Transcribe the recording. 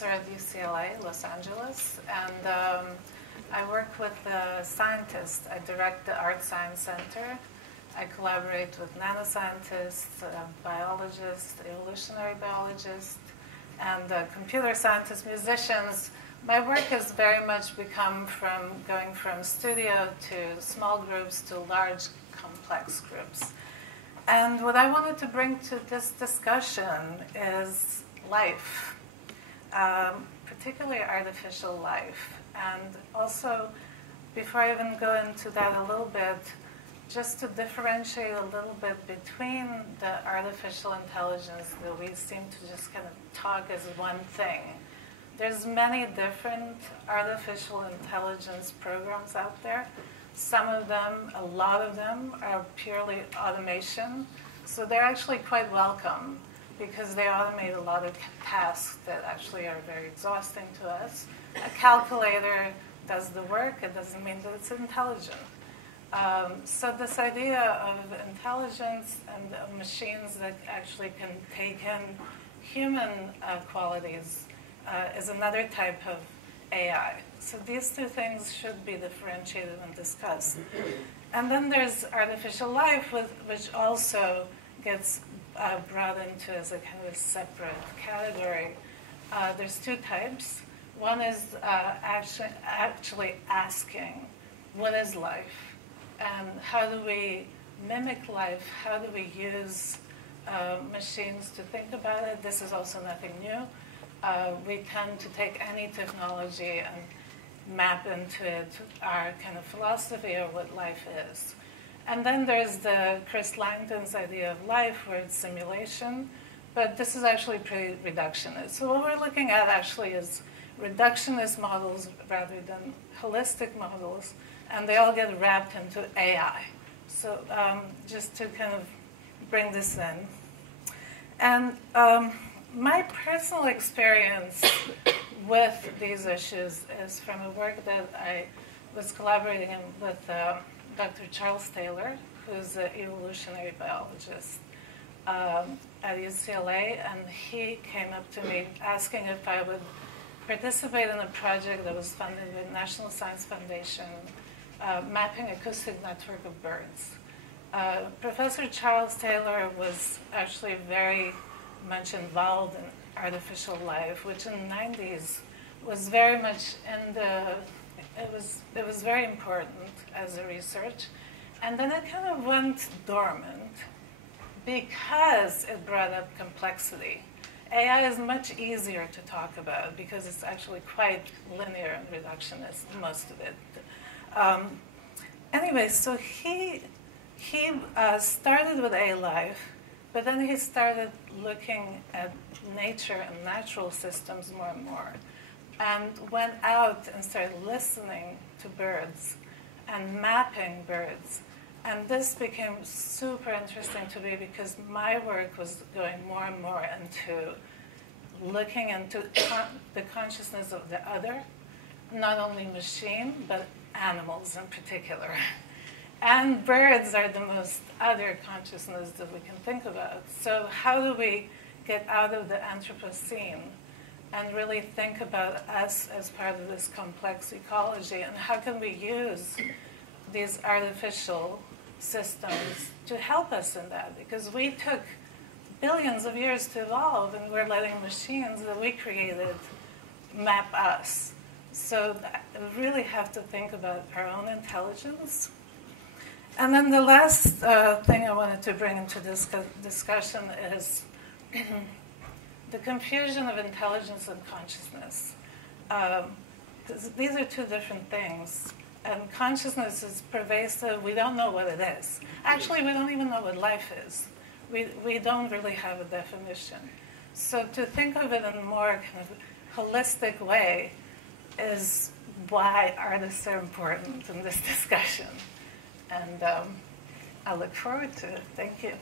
professor at UCLA, Los Angeles, and I work with scientists. I direct the Art Science Center. I collaborate with nanoscientists, biologists, evolutionary biologists, and computer scientists, musicians. My work has very much become from going from studio to small groups to large, complex groups. And what I wanted to bring to this discussion is life, particularly artificial life. And also, before I even go into that a little bit, just to differentiate a little bit between the artificial intelligence that we seem to just kind of talk as one thing. There's many different artificial intelligence programs out there. Some of them, a lot of them, are purely automation. So they're actually quite welcome because they automate a lot of tasks that actually are very exhausting to us. A calculator does the work. It doesn't mean that it's intelligent. So this idea of intelligence and of machines that actually can take in human qualities is another type of AI. So these two things should be differentiated and discussed. And then there's artificial life, which also gets brought into as a kind of separate category. There's two types. One is actually asking, what is life? And how do we mimic life? How do we use machines to think about it? This is also nothing new. We tend to take any technology and map into it our kind of philosophy of what life is. And then there's the Chris Langton's idea of life, where it's simulation, but this is actually pretty reductionist. So what we're looking at actually is reductionist models rather than holistic models, and they all get wrapped into AI. So just to kind of bring this in. And my personal experience with these issues is from a work that I was collaborating with Dr. Charles Taylor, who's an evolutionary biologist at UCLA, and he came up to me asking if I would participate in a project that was funded by the National Science Foundation, mapping acoustic network of birds. Professor Charles Taylor was actually very much involved in artificial life, which in the 90s was very much in the, it was very important as a research. And then it kind of went dormant because it brought up complexity. AI is much easier to talk about because it's actually quite linear and reductionist, most of it. Anyway, so he started with A life, but then he started looking at nature and natural systems more and more, and went out and started listening to birds and mapping birds. And this became super interesting to me because my work was going more and more into looking into the consciousness of the other, not only machine, but animals in particular. And birds are the most other consciousness that we can think about. So how do we get out of the Anthropocene and really think about us as part of this complex ecology? And how can we use these artificial systems to help us in that? Because we took billions of years to evolve, and we're letting machines that we created map us. So we really have to think about our own intelligence. And then the last thing I wanted to bring into this discussion is the confusion of intelligence and consciousness. These are two different things. And consciousness is pervasive. We don't know what it is. Actually, we don't even know what life is. We don't really have a definition. So to think of it in a more kind of holistic way is why artists are important in this discussion. And I look forward to it. Thank you.